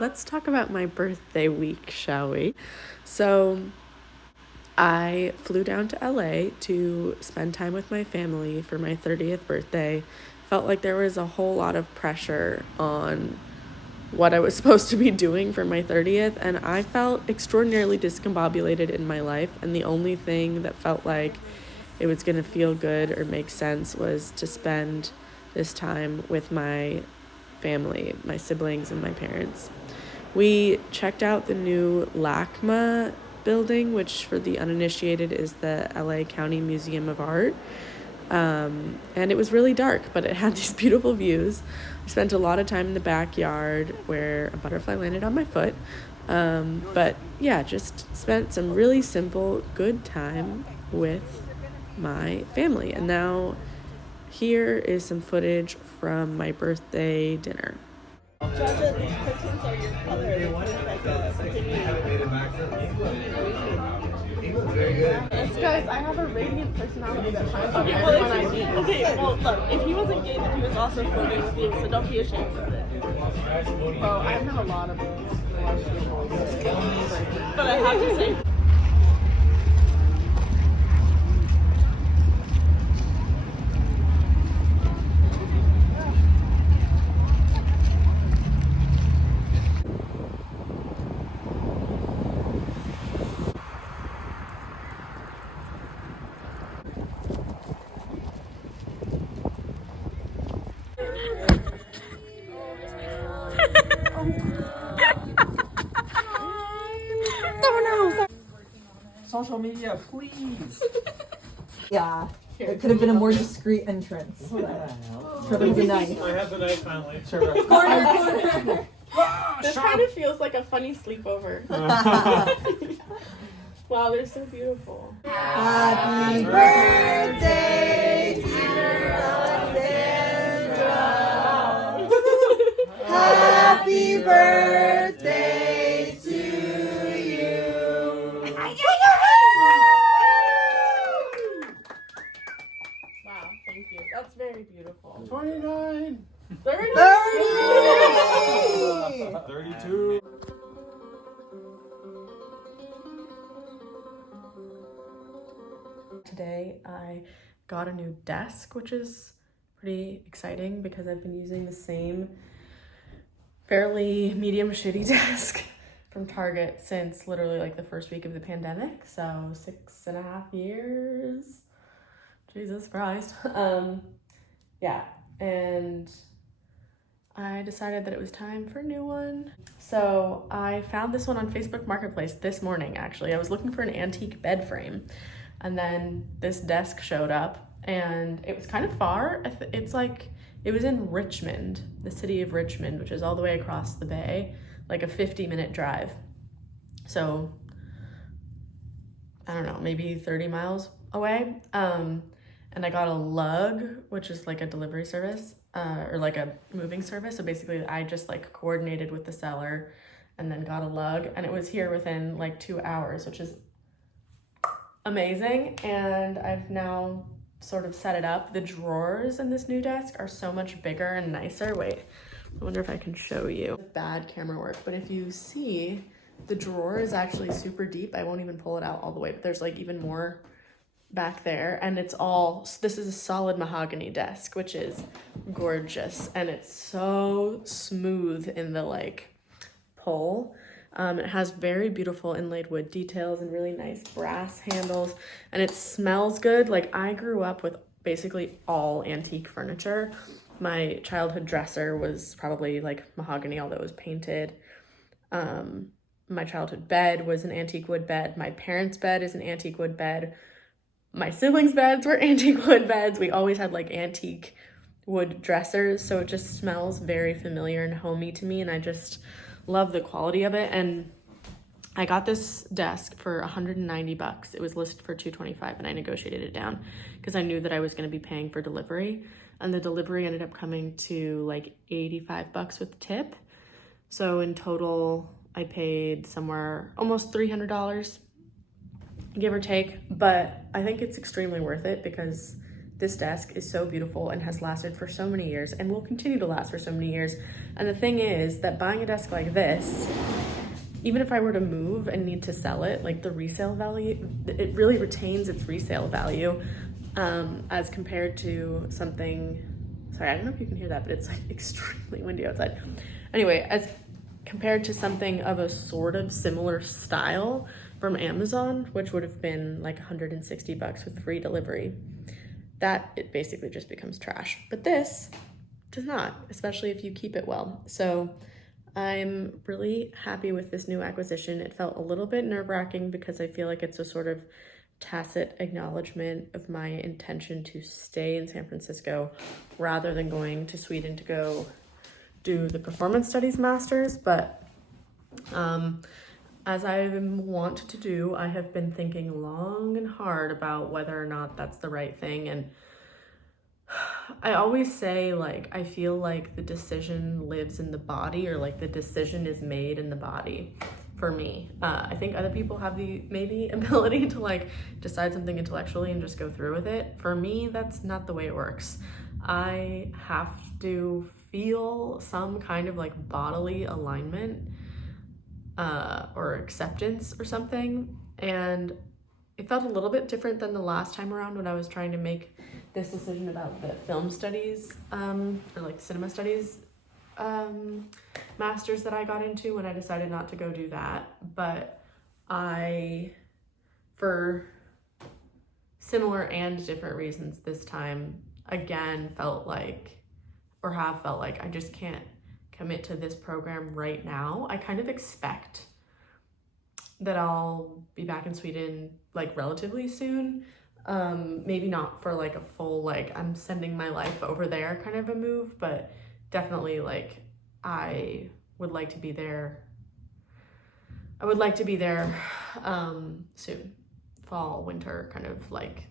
let's talk about my birthday week, shall we? So I flew down to LA to spend time with my family for my 30th birthday. Felt like there was a whole lot of pressure on what I was supposed to be doing for my 30th, and I felt extraordinarily discombobulated in my life, and the only thing that felt like it was going to feel good or make sense was to spend this time with my family, my siblings and my parents. We checked out the new LACMA building, which for the uninitiated is the LA County Museum of Art. And it was really dark, but it had these beautiful views. I spent a lot of time in the backyard where a butterfly landed on my foot. But yeah, just spent some really simple, good time with my family. And now here is some footage from my birthday dinner. Judge, these curtains are your color. They like a very good. Yes, guys, I have a radiant personality that shines on everyone I meet. Okay, well, look, if he wasn't gay, then he was also flirting with you, so don't be ashamed of it. Well, I have a lot of those. But I have to say, Social media, please. Yeah, it could have been a more discreet entrance. Trevor with a knife. I have the knife finally. Corner. this kind of feels like a funny sleepover. Wow, they're so beautiful. Happy birthday, dear Alexandra. Happy birthday to you. Wow, thank you. That's very beautiful. 29. 30. 32. Today I got a new desk, which is pretty exciting because I've been using the same fairly medium shitty desk from Target since literally like the first week of the pandemic, so 6.5 years. Jesus Christ. Yeah, and I decided that it was time for a new one. So I found this one on Facebook Marketplace this morning, actually. I was looking for an antique bed frame, and then this desk showed up, and it was kind of far. It's like, it was in Richmond, the city of Richmond, which is all the way across the bay, like a 50-minute drive. So, I don't know, maybe 30 miles away. And I got a lug, which is like a delivery service, or like a moving service. So basically I just like coordinated with the seller and then got a lug, and it was here within like 2 hours, which is amazing. And I've now sort of set it up. The drawers in this new desk are so much bigger and nicer. Wait, I wonder if I can show you. Bad camera work, but if you see, the drawer is actually super deep. I won't even pull it out all the way, but there's like even more back there, and it's all, this is a solid mahogany desk, which is gorgeous, and it's so smooth in the like pull. It has very beautiful inlaid wood details and really nice brass handles, and it smells good. Like, I grew up with basically all antique furniture. My childhood dresser was probably like mahogany, although it was painted. My childhood bed was an antique wood bed. My parents' bed is an antique wood bed. My siblings' beds were antique wood beds. We always had like antique wood dressers, so it just smells very familiar and homey to me, and I just love the quality of it. And I got this desk for $190. It was listed for $225, and I negotiated it down because I knew that I was going to be paying for delivery, and the delivery ended up coming to like $85 with tip. So in total, I paid somewhere almost $300, give or take, but I think it's extremely worth it because this desk is so beautiful and has lasted for so many years and will continue to last for so many years. And the thing is that buying a desk like this, even if I were to move and need to sell it, like the resale value, it really retains its resale value as compared to something, sorry, I don't know if you can hear that, but it's like extremely windy outside. Anyway, as compared to something of a sort of similar style from Amazon, which would have been like $160 with free delivery, that it basically just becomes trash. But this does not, especially if you keep it well. So I'm really happy with this new acquisition. It felt a little bit nerve-wracking because I feel like it's a sort of tacit acknowledgement of my intention to stay in San Francisco rather than going to Sweden to go do the performance studies masters. But as I want to do, I have been thinking long and hard about whether or not that's the right thing. And I always say, like, I feel like the decision lives in the body, or like the decision is made in the body for me. I think other people have the maybe ability to like decide something intellectually and just go through with it. For me, that's not the way it works. I have to feel some kind of like bodily alignment or acceptance or something. And it felt a little bit different than the last time around when I was trying to make this decision about the film studies or like cinema studies masters that I got into when I decided not to go do that. But I, for similar and different reasons this time, again felt like, or have felt like, I just can't commit to this program right now. I kind of expect that I'll be back in Sweden like relatively soon. Maybe not for like a full, like I'm sending my life over there kind of a move, but definitely like I would like to be there. I would like to be there soon, fall, winter, kind of like.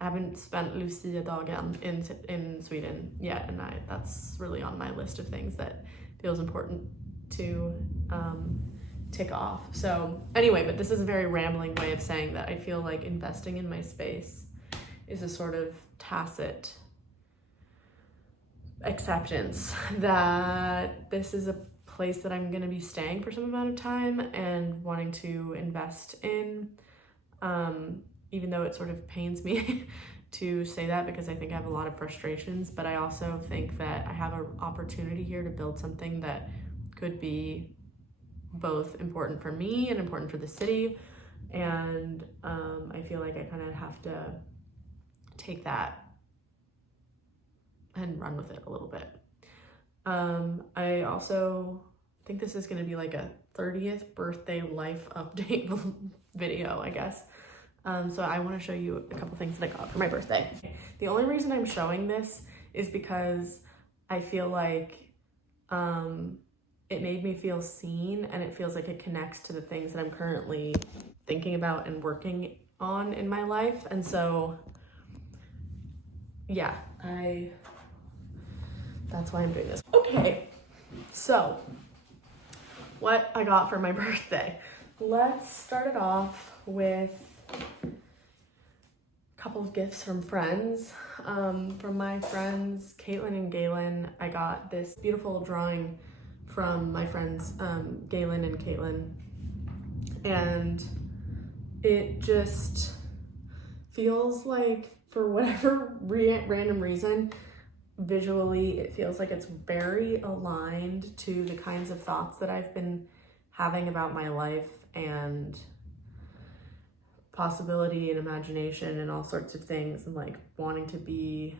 I haven't spent Lucia-dagen in Sweden yet, and that's really on my list of things that feels important to tick off. So anyway, but this is a very rambling way of saying that I feel like investing in my space is a sort of tacit acceptance that this is a place that I'm going to be staying for some amount of time and wanting to invest in. Even though it sort of pains me to say that because I think I have a lot of frustrations, but I also think that I have an opportunity here to build something that could be both important for me and important for the city. And I feel like I kind of have to take that and run with it a little bit. I also think this is going to be like a 30th birthday life update video, I guess. So I want to show you a couple things that I got for my birthday. The only reason I'm showing this is because I feel like it made me feel seen, and it feels like it connects to the things that I'm currently thinking about and working on in my life. And so, yeah, that's why I'm doing this. Okay, so what I got for my birthday. Let's start it off with a couple of gifts from friends. From my friends Caitlin and Galen, I got this beautiful drawing from my friends Galen and Caitlin, and it just feels like, for whatever random reason, visually it feels like it's very aligned to the kinds of thoughts that I've been having about my life and possibility and imagination and all sorts of things, and like wanting to be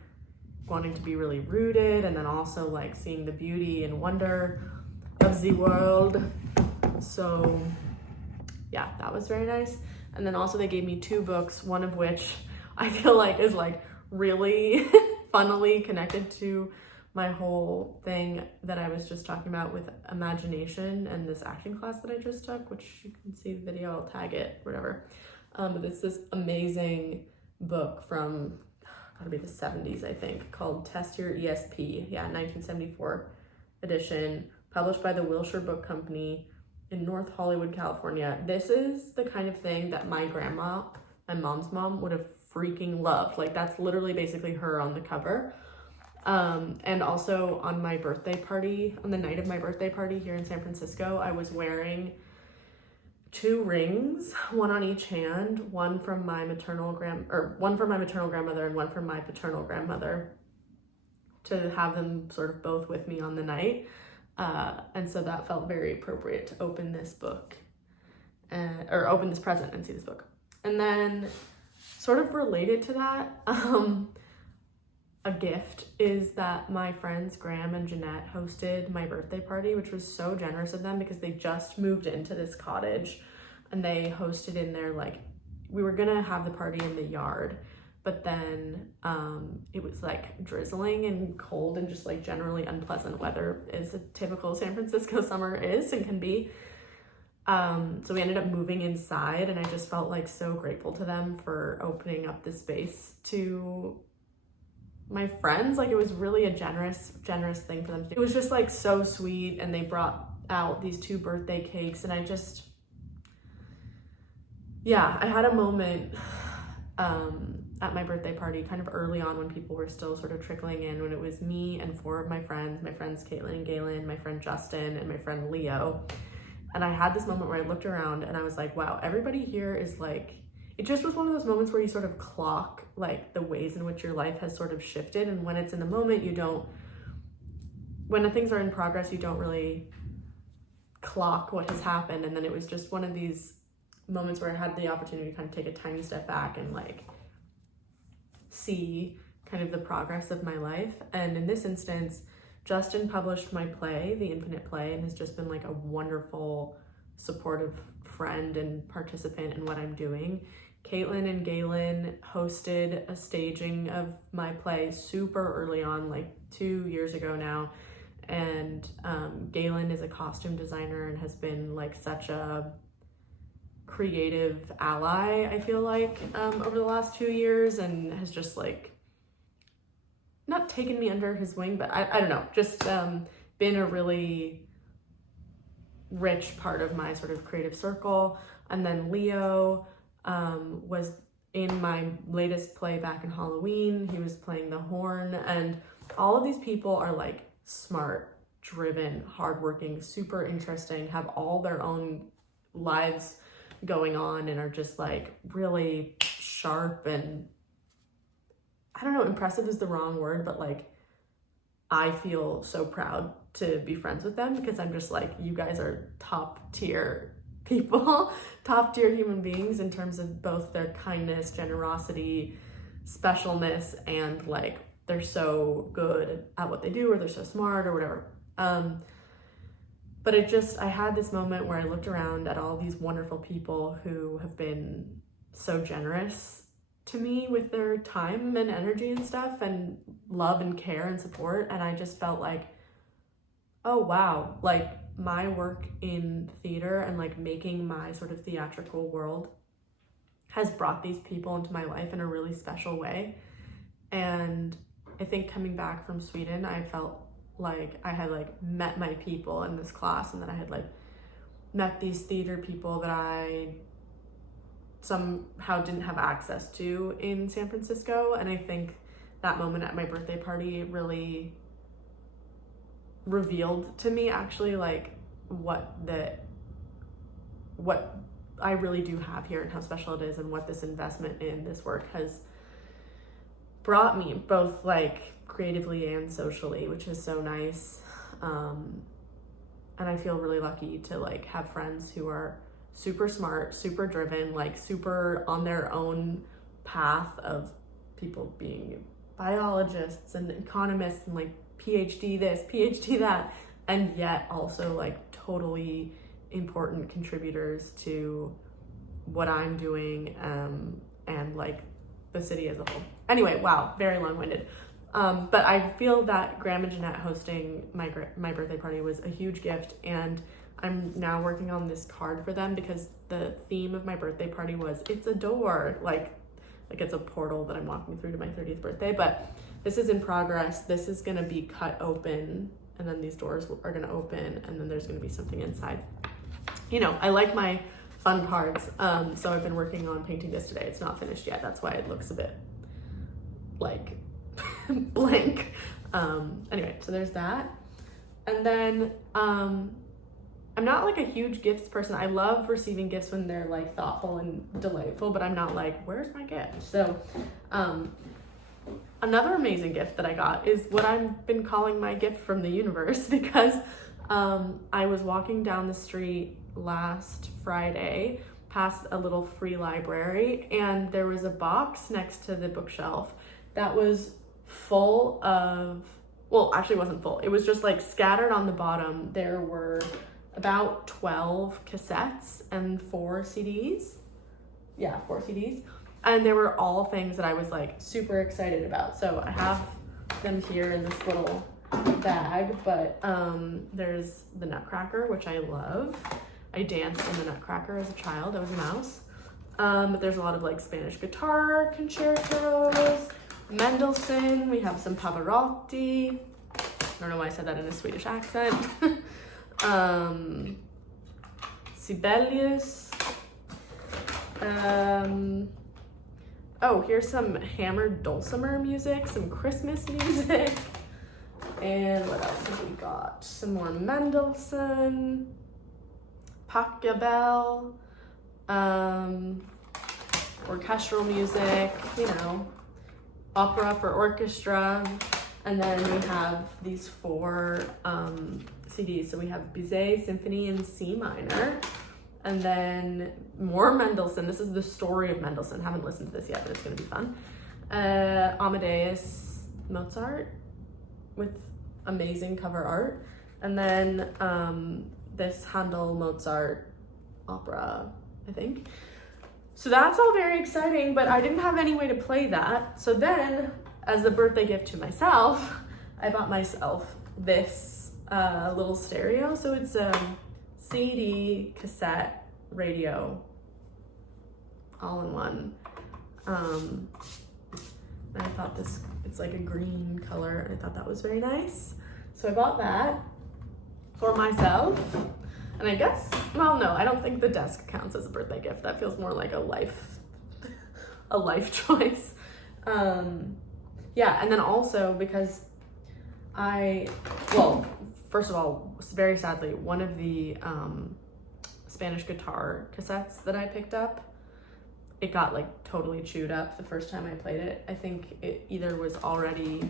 really rooted, and then also like seeing the beauty and wonder of the world. So yeah, that was very nice. And then also they gave me 2 books, one of which I feel like is like really funnily connected to my whole thing that I was just talking about with imagination and this acting class that I just took, which you can see the video, I'll tag it, whatever. But it's this amazing book from, gotta be the 70s, I think, called Test Your ESP. Yeah, 1974 edition, published by the Wilshire Book Company in North Hollywood, California. This is the kind of thing that my grandma, my mom's mom, would have freaking loved. Like that's literally basically her on the cover. And also on my birthday party, on the night of my birthday party here in San Francisco, I was wearing 2 rings, one on each hand, one from my maternal grandmother and one from my paternal grandmother, to have them sort of both with me on the night. And so that felt very appropriate to open this book, or open this present and see this book. And then sort of related to that, a gift is that my friends Graham and Jeanette hosted my birthday party, which was so generous of them because they just moved into this cottage and they hosted in their, like, we were gonna have the party in the yard, but then it was like drizzling and cold and just like generally unpleasant weather, as a typical San Francisco summer is and can be. So we ended up moving inside, and I just felt like so grateful to them for opening up this space to my friends. Like it was really a generous thing for them to do. It was just like so sweet, and they brought out these 2 birthday cakes, and I just, yeah, I had a moment at my birthday party kind of early on when people were still sort of trickling in, when it was me and 4 of my friends Caitlin and Galen, my friend Justin, and my friend Leo. And I had this moment where I looked around and I was like, wow, everybody here is like, it just was one of those moments where you sort of clock like the ways in which your life has sort of shifted. And when it's in the moment, when the things are in progress, you don't really clock what has happened. And then it was just one of these moments where I had the opportunity to kind of take a tiny step back and like see kind of the progress of my life. And in this instance, Justin published my play, The Infinite Play, and has just been like a wonderful, supportive friend and participant in what I'm doing. Caitlin and Galen hosted a staging of my play super early on, like 2 years ago now. And Galen is a costume designer and has been like such a creative ally, I feel like, over the last 2 years, and has just like not taken me under his wing, but I don't know, just been a really rich part of my sort of creative circle. And then Leo was in my latest play back in Halloween. He was playing the horn, and all of these people are like smart, driven, hardworking, super interesting, have all their own lives going on, and are just like really sharp and, I don't know, impressive is the wrong word, but like I feel so proud to be friends with them because I'm just like, you guys are top tier people, top tier human beings in terms of both their kindness, generosity, specialness, and like they're so good at what they do, or they're so smart or whatever. But I had this moment where I looked around at all these wonderful people who have been so generous to me with their time and energy and stuff, and love and care and support. And I just felt like, oh wow, like my work in theater and like making my sort of theatrical world has brought these people into my life in a really special way. And I think coming back from Sweden, I felt like I had like met my people in this class, and that I had like met these theater people that I somehow didn't have access to in San Francisco. And I think that moment at my birthday party really revealed to me actually like what I really do have here and how special it is, and what this investment in this work has brought me, both like creatively and socially, which is so nice. And I feel really lucky to like have friends who are super smart, super driven, like super on their own path of people being biologists and economists and like PhD this, PhD that, and yet also like totally important contributors to what I'm doing, and like the city as a whole. Anyway, wow, very long-winded. But I feel that Graham and Jeanette hosting my birthday party was a huge gift, and I'm now working on this card for them because the theme of my birthday party was, it's a door, like it's a portal that I'm walking through to my 30th birthday. But this is in progress. This is gonna be cut open, and then these doors are gonna open, and then there's gonna be something inside. You know, I like my fun cards. So I've been working on painting this today. It's not finished yet. That's why it looks a bit like blank. Anyway, so there's that. And then I'm not like a huge gifts person. I love receiving gifts when they're like thoughtful and delightful, but I'm not like, where's my gift? So another amazing gift that I got is what I've been calling my gift from the universe, because I was walking down the street last Friday past a little free library, and there was a box next to the bookshelf that was full of, well, actually it wasn't full. It was just like scattered on the bottom. There were about 12 cassettes and 4 CDs. Yeah, 4 CDs. And they were all things that I was like super excited about. So I have them here in this little bag, but there's the Nutcracker, which I love. I danced in the Nutcracker as a child. I was a mouse. But there's a lot of like Spanish guitar concertos, Mendelssohn. We have some Pavarotti. I don't know why I said that in a Swedish accent. Sibelius. Oh, here's some hammered dulcimer music, some Christmas music. And what else have we got? Some more Mendelssohn, Pachelbel, orchestral music, you know, opera for orchestra. And then we have these 4 CDs. So we have Bizet Symphony in C minor, and then more Mendelssohn. This is the story of Mendelssohn. Haven't listened to this yet, but it's gonna be fun. Amadeus Mozart with amazing cover art. And then this Handel Mozart opera, I think. So that's all very exciting, but I didn't have any way to play that. So then, as a birthday gift to myself, I bought myself this little stereo. So it's a CD, cassette, radio, all in one. And I thought it's like a green color, and I thought that was very nice. So I bought that for myself. And I guess, well, no, I don't think the desk counts as a birthday gift. That feels more like a life choice. Yeah, and then also because first of all, very sadly, one of the Spanish guitar cassettes that I picked up, it got like totally chewed up the first time I played it. I think it either was already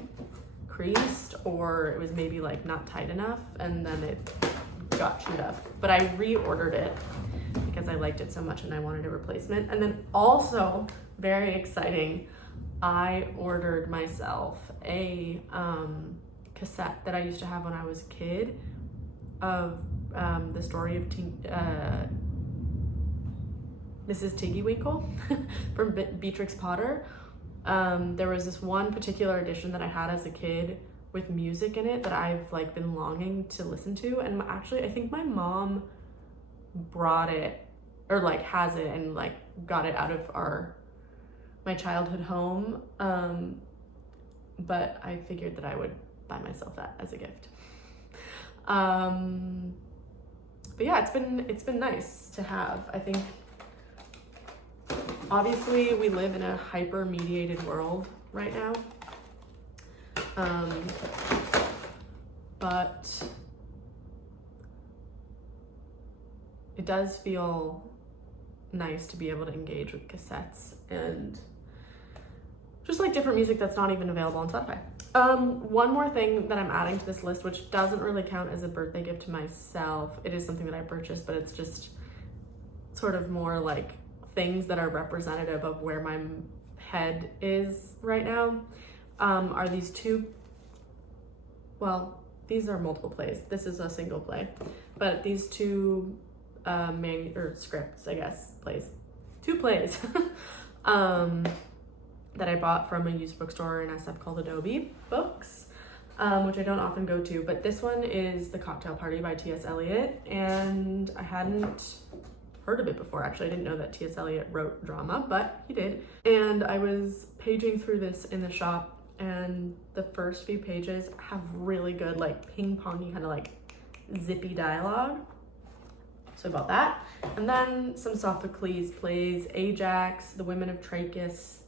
creased or it was maybe like not tight enough, and then it got chewed up. But I reordered it because I liked it so much and I wanted a replacement. And then also, very exciting, I ordered myself a cassette that I used to have when I was a kid of the story of Mrs. Tiggywinkle from Beatrix Potter. There was this one particular edition that I had as a kid with music in it that I've like been longing to listen to, and actually I think my mom brought it, or like has it, and like got it out of my childhood home, but I figured that I would buy myself that as a gift. But yeah, it's been nice to have. I think obviously we live in a hyper mediated world right now, but it does feel nice to be able to engage with cassettes and just like different music that's not even available on Spotify. One more thing that I'm adding to this list, which doesn't really count as a birthday gift to myself. It is something that I purchased, but it's just sort of more like things that are representative of where my head is right now. Are these two, well, these are multiple plays. This is a single play, but these two scripts, I guess, two plays that I bought from a used bookstore in SF called Adobe Books, which I don't often go to, but this one is The Cocktail Party by T.S. Eliot, and I hadn't heard of it before. Actually, I didn't know that T.S. Eliot wrote drama, but he did. And I was paging through this in the shop, and the first few pages have really good like ping-pongy kind of like zippy dialogue. So I bought that. And then some Sophocles plays, Ajax, The Women of Trachis,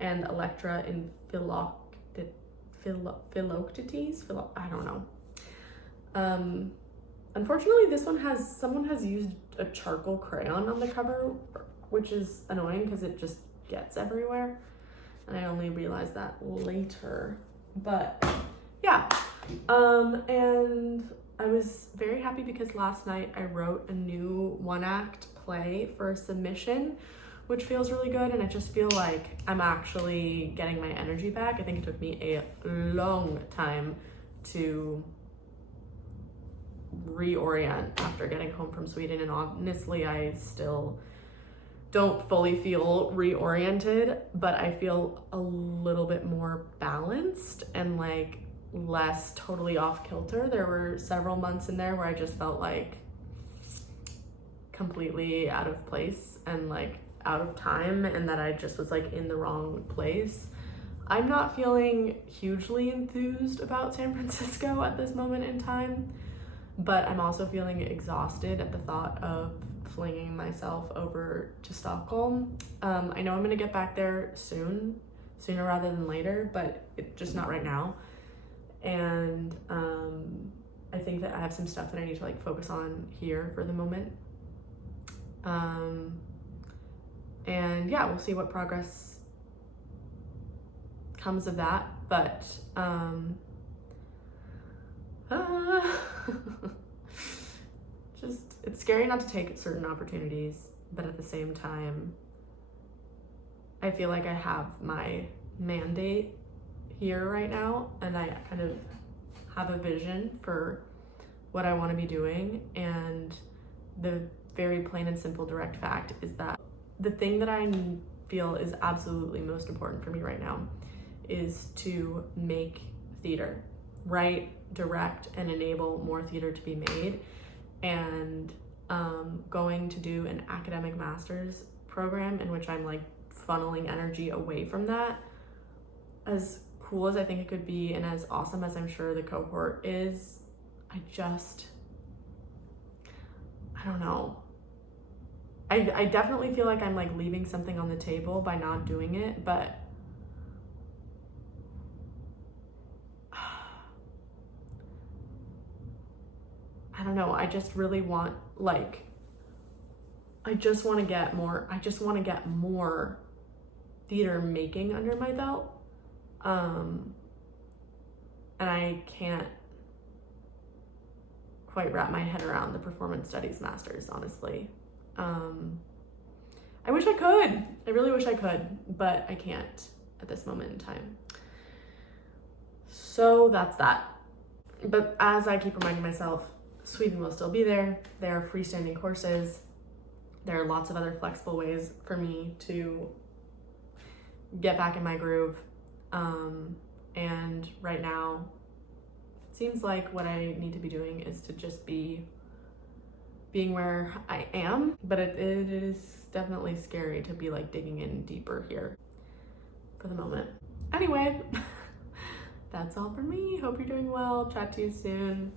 and Electra in Philoctetes? I don't know. Unfortunately, this one someone has used a charcoal crayon on the cover, which is annoying because it just gets everywhere. And I only realized that later. But yeah, and I was very happy because last night I wrote a new one-act play for submission, which feels really good, and I just feel like I'm actually getting my energy back. I think it took me a long time to reorient after getting home from Sweden, and honestly, I still don't fully feel reoriented, but I feel a little bit more balanced and like less totally off kilter. There were several months in there where I just felt like completely out of place and like out of time, and that I just was like in the wrong place. I'm not feeling hugely enthused about San Francisco at this moment in time, but I'm also feeling exhausted at the thought of flinging myself over to Stockholm. I know I'm gonna get back there sooner rather than later, but it's just not right now. And I think that I have some stuff that I need to like focus on here for the moment. And yeah, we'll see what progress comes of that, but just, it's scary not to take certain opportunities, but at the same time, I feel like I have my mandate here right now, and I kind of have a vision for what I want to be doing. And the very plain and simple direct fact is that the thing that I feel is absolutely most important for me right now is to make theater, write, direct, and enable more theater to be made. And going to do an academic master's program in which I'm like funneling energy away from that. As cool as I think it could be, and as awesome as I'm sure the cohort is, I don't know. I definitely feel like I'm like leaving something on the table by not doing it, but I don't know. I just really want I just want to get more theater making under my belt. And I can't quite wrap my head around the performance studies master's, honestly. I wish I could. I really wish I could, but I can't at this moment in time. So that's that. But as I keep reminding myself, Sweden will still be there. There are freestanding courses. There are lots of other flexible ways for me to get back in my groove. And right now, it seems like what I need to be doing is to just being where I am, but it is definitely scary to be like digging in deeper here for the moment. Anyway, that's all for me. Hope you're doing well. Chat to you soon.